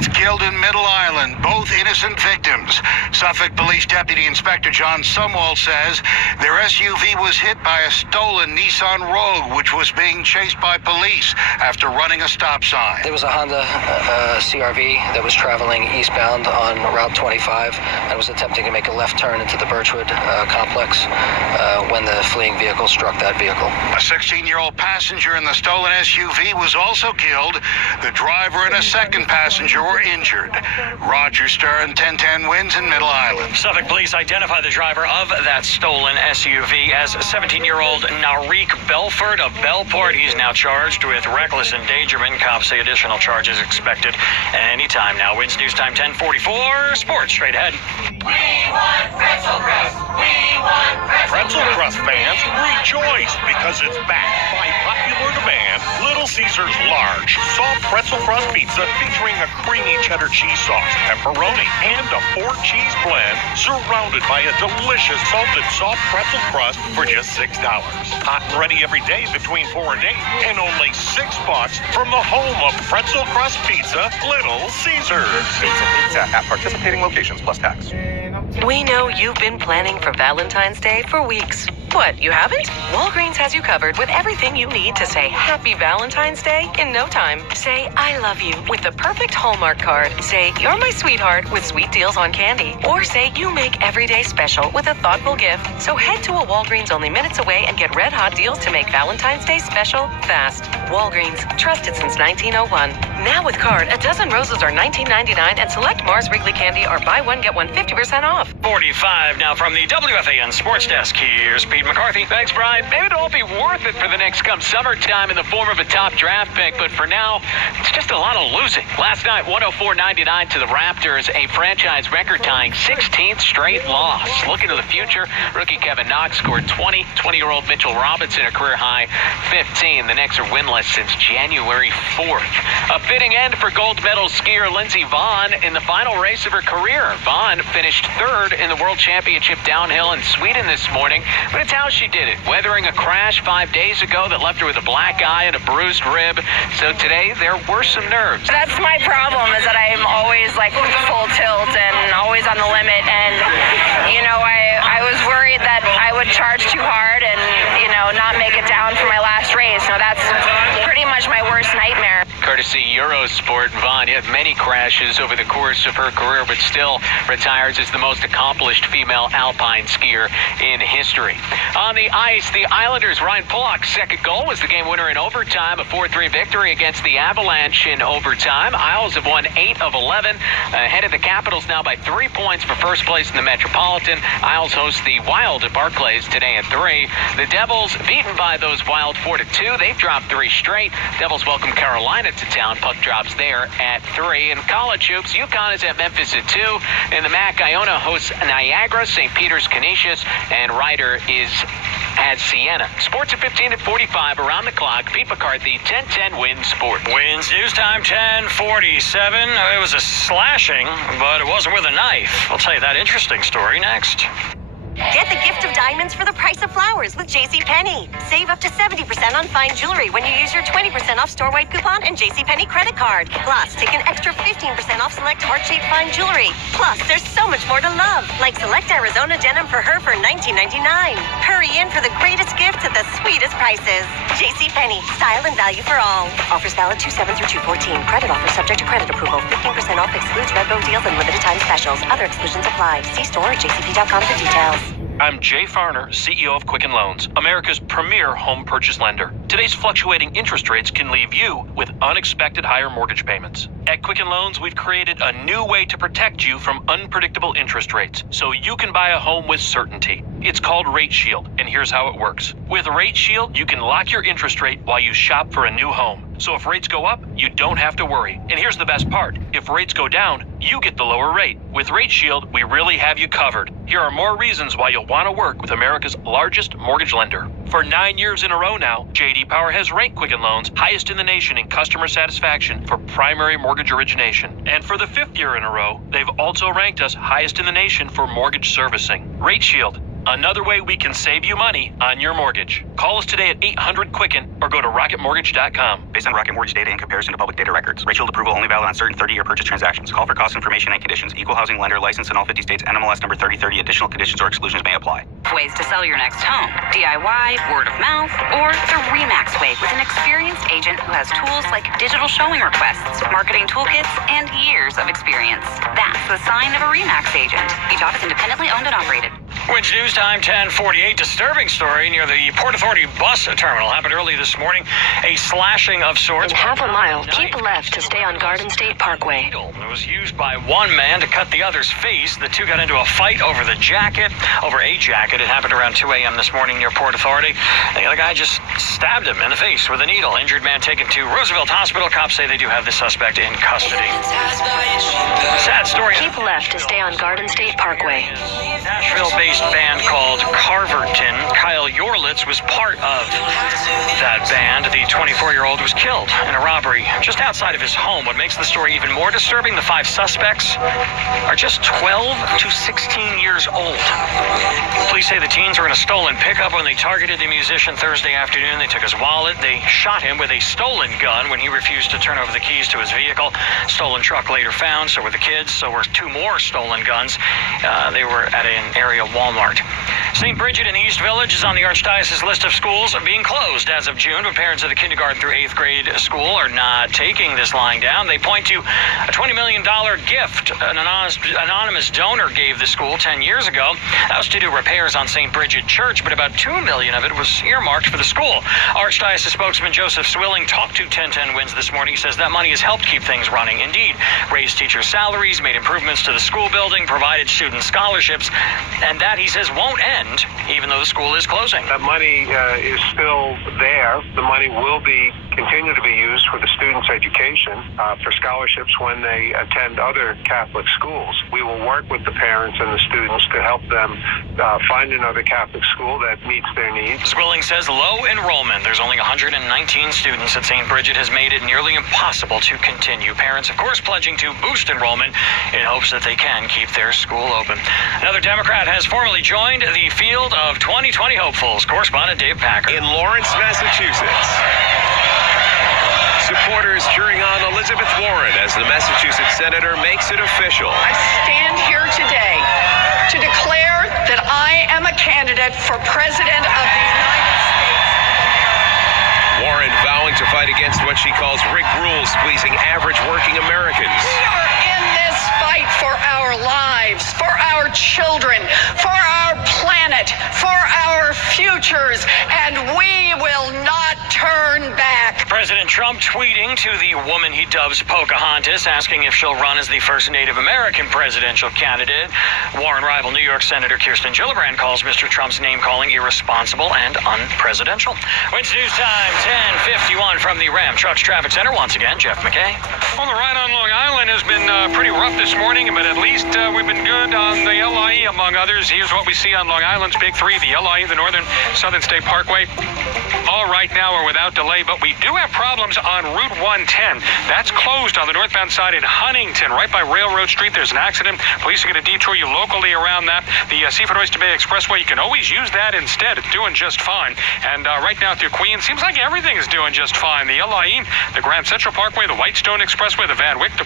both killed in Middle Island, both innocent victims. Suffolk Police Deputy Inspector John Sumwall says their SUV was hit by a stolen Nissan Rogue, which was being chased by police after running a stop sign. There was a Honda CRV that was traveling eastbound on Route 25 and was attempting to make a left turn into the Birchwood complex when the fleeing vehicle struck that vehicle. A 16-year-old passenger in the stolen SUV was also killed. The driver and a second passenger were injured. Roger Stern, 1010 wins in Middle Island. Suffolk police identify the driver of that stolen SUV as 17-year-old Narik Belford of Bellport. He's now charged with reckless endangerment. Cops say additional charges expected anytime now. Wins News Time 1044. Sports straight ahead. We want Pretzel Crust! We want Pretzel Crust fans rejoice because it's back by popular demand. Little Caesars Large Soft Pretzel Crust Pizza featuring a creamy cheddar cheese sauce, pepperoni, and a 4-cheese blend surrounded by a delicious salted soft pretzel crust for just $6. Hot and ready every day between 4 and 8 and only $6 from the home of Pretzel Crust Pizza, Little Caesars. Pizza at participating locations plus tax. We know you've been planning for Valentine's Day for weeks. What, you haven't? Walgreens has you covered with everything you need to say Happy Valentine's Day in no time. Say I love you with the perfect Hallmark card. Say you're my sweetheart with sweet deals on candy. Or say you make every day special with a thoughtful gift. So head to a Walgreens only minutes away and get red hot deals to make Valentine's Day special fast. Walgreens, trusted since 1901. Now with card, a dozen roses are $19.99 and select Mars Wrigley candy are buy one get one 50% off. 45 now from the WFAN Sports Desk. Here's Pete McCarthy. Thanks, Brian. Maybe it'll all be worth it for the next come summertime in the form of a top draft pick, but for now, it's just a lot of losing. Last night, 104-99 to the Raptors, a franchise record-tying 16th straight loss. Looking to the future, rookie Kevin Knox scored 20. 20-year-old Mitchell Robinson a career-high 15. The Knicks are winless since January 4th. A fitting end for gold medal skier Lindsey Vonn in the final race of her career. Vonn finished third in the World Championship downhill in Sweden this morning, but it's how she did it, weathering a crash 5 days ago that left her with a black eye and a bruised rib. So today, there were some nerves. That's my problem, is that I'm always like full tilt and always on the limit. And, you know, I was worried that I would charge too hard and, you know, not make it down for my last race. So that's pretty much my worst nightmare. Courtesy Eurosport, Vonn had many crashes over the course of her career, but still retires as the most accomplished female alpine skier in history. On the ice, the Islanders' Ryan Pulock's second goal was the game winner in overtime, a 4-3 victory against the Avalanche in overtime. Isles have won 8 of 11, ahead of the Capitals now by 3 points for first place in the Metropolitan. Isles host the Wild at Barclays today at 3. The Devils beaten by those Wild 4-2. They've dropped 3 straight. Devils welcome Carolina to town. Puck drops there at 3. In college hoops, UConn is at Memphis at 2. In the MAC, Iona hosts Niagara, St. Peter's Canisius, and Ryder is at Siena. Sports at 15 and 45 around the clock. Pete McCarthy, 1010 Wins Sports. Wins News Time 1047. It was a slashing, but it wasn't with a knife. I'll tell you that interesting story next. Get the gift of diamonds for the price of flowers with JCPenney. Save up to 70% on fine jewelry when you use your 20% off store-wide coupon and JCPenney credit card. Plus, take an extra 15% off select heart-shaped fine jewelry. Plus, there's so much more to love, like select Arizona denim for her for $19.99. Hurry in for the greatest gifts at the sweetest prices. JCPenney, style and value for all. Offers valid 2/7 through 2/14. Credit offer subject to credit approval. 15% off excludes Redbow deals and limited time specials. Other exclusions apply. See store or jcp.com for details. I'm Jay Farner, CEO of Quicken Loans, America's premier home purchase lender. Today's fluctuating interest rates can leave you with unexpected higher mortgage payments. At Quicken Loans, we've created a new way to protect you from unpredictable interest rates so you can buy a home with certainty. It's called Rate Shield, and here's how it works. With Rate Shield, you can lock your interest rate while you shop for a new home. So if rates go up, you don't have to worry. And here's the best part. If rates go down, you get the lower rate. With Rate Shield, we really have you covered. Here are more reasons why you'll want to work with America's largest mortgage lender. For 9 years in a row now, J.D. Power has ranked Quicken Loans highest in the nation in customer satisfaction for primary mortgage origination. And for the 5th year in a row, they've also ranked us highest in the nation for mortgage servicing. Rate Shield. Another way we can save you money on your mortgage. Call us today at 800-QUICKEN or go to rocketmortgage.com. Based on Rocket Mortgage data in comparison to public data records. Rate Shield approval only valid on certain 30-year purchase transactions. Call for cost information and conditions. Equal housing lender licensed in all 50 states. NMLS number 3030. Additional conditions or exclusions may apply. Ways to sell your next home. DIY, word of mouth, or the RE/MAX way with an experienced agent who has tools like digital showing requests, marketing toolkits, and years of experience. That's the sign of a RE/MAX agent. Each office independently owned and operated. Winch News Time 10:48. Disturbing story near the Port Authority bus terminal. Happened early this morning. A slashing of sorts. In half a mile, keep left to stay on Garden State Parkway. It was used by one man to cut the other's face. The two got into a fight over a jacket. It happened around 2 a.m. this morning near Port Authority. The other guy just stabbed him in the face with a needle. Injured man taken to Roosevelt Hospital. Cops say they do have the suspect in custody. Sad story. Keep left to stay on Garden State Parkway. Nashville-based band called Carverton. Kyle Yorlitz was part of that band. The 24-year-old was killed in a robbery just outside of his home. What makes the story even more disturbing, the 5 suspects are just 12 to 16 years old. Police say the teens were in a stolen pickup when they targeted the musician Thursday afternoon. They took his wallet. They shot him with a stolen gun when he refused to turn over the keys to his vehicle. Stolen truck later found. So were the kids. So were 2 more stolen guns. They were at an area Walmart. St. Bridget in East Village is on the Archdiocese list of schools being closed as of June, but parents of the kindergarten through 8th grade school are not taking this lying down. They point to a $20 million gift an anonymous donor gave the school 10 years ago. That was to do repairs on St. Bridget Church, but about $2 million of it was earmarked for the school. Archdiocese spokesman Joseph Swilling talked to 1010 Wins this morning. He says that money has helped keep things running. Indeed, raised teacher salaries, made improvements to the school building, provided student scholarships, and that, he says, won't end even though the school is closing. That money is still there. The money will continue to be used for the students' education, for scholarships when they attend other Catholic schools. We will work with the parents and the students to help them find another Catholic school that meets their needs. Swilling says low enrollment. There's only 119 students at St. Bridget has made it nearly impossible to continue. Parents, of course, pledging to boost enrollment in hopes that they can keep their school open. Another Democrat has formally joined the field of 2020 hopefuls. Correspondent Dave Packer. In Lawrence, Massachusetts, supporters cheering on Elizabeth Warren as the Massachusetts senator makes it official. I stand here today to declare that I am a candidate for President of the United States of America. Warren vowing to fight against what she calls rigged rules squeezing average working Americans. We are in this fight for our lives, for our children, for our planet, for our futures, and we will not turn back. President Trump tweeting to the woman he dubs Pocahontas, asking if she'll run as the first Native American presidential candidate. Warren rival New York Senator Kirsten Gillibrand calls Mr. Trump's name-calling irresponsible and unpresidential. Wins News Time 10:51 from the Ram Trucks Traffic Center. Once again, Jeff McKay. Well, the ride on Long Island has been pretty rough this morning, but at least we've been good on the LIE, among others. Here's what we see on Long Island's Big Three, the LIE, the Northern Southern State Parkway. All right now are without delay, but we do have problems on Route 110. That's closed on the northbound side in Huntington, right by Railroad Street. There's an accident. Police are going to detour you locally around that. The Seaford Oyster Bay Expressway, you can always use that instead. It's doing just fine. And right now through Queens, seems like everything is doing just fine. The LIE, the Grand Central Parkway, the Whitestone Expressway, the Van Wyck, the